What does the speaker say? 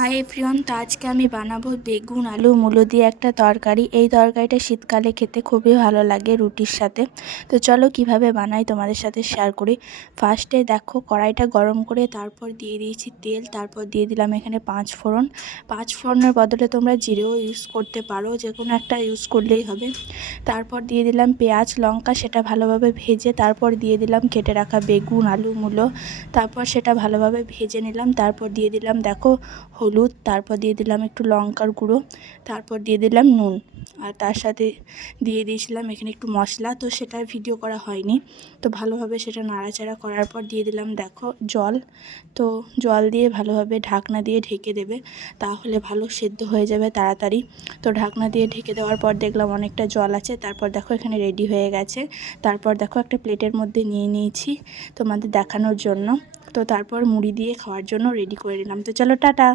Hi everyone, তো আজকে আমি বানাবো বেগুন আলু মূলো দিয়ে একটা তরকারি। এই তরকারিটা শীতকালে খেতে খুবই ভালো লাগে রুটির সাথে। তো চলো কিভাবে বানাই তোমাদের সাথে শেয়ার করি। ফার্স্টে দেখো কড়াইটা গরম করে তারপর দিয়ে দিয়েছি তেল, তারপর দিয়ে দিলাম এখানে 5 ফোড়ন। 5 ফোড়নের বদলে তোমরা জিরেও ইউজ করতে পারো, যে কোনো একটা ইউজ করলেই হবে। তারপর দিয়ে দিলাম পেঁয়াজ লঙ্কা, সেটা ভালোভাবে ভেজে তারপর দিয়ে দিলাম কেটে রাখা বেগুন আলু মূলো, তারপর সেটা ভালোভাবে ভেজে নিলাম। তারপর দিয়ে দিলাম দেখো হলুদ, তারপর দিয়ে দিলাম একটু লঙ্কার গুঁড়ো, তারপর দিয়ে দিলাম নুন, আর তার সাথে দিয়ে দিয়েছিলাম এখানে একটু মশলা, তো সেটা ভিডিও করা হয়নি। তো ভালোভাবে সেটা নাড়াচাড়া করার পর দিয়ে দিলাম দেখো জল। তো জল দিয়ে ভালোভাবে ঢাকনা দিয়ে ঢেকে দেবে, তাহলে ভালো সেদ্ধ হয়ে যাবে তাড়াতাড়ি। তো ঢাকনা দিয়ে ঢেকে দেওয়ার পর দেখলাম অনেকটা জল আছে, তারপর দেখো এখানে রেডি হয়ে গেছে। তারপর দেখো একটা প্লেটের মধ্যে নিয়ে নিয়েছি তোমাদের দেখানোর জন্য। তো তারপর মুড়ি দিয়ে খাওয়ার জন্য রেডি করে নিলাম। তো চলো টাটা।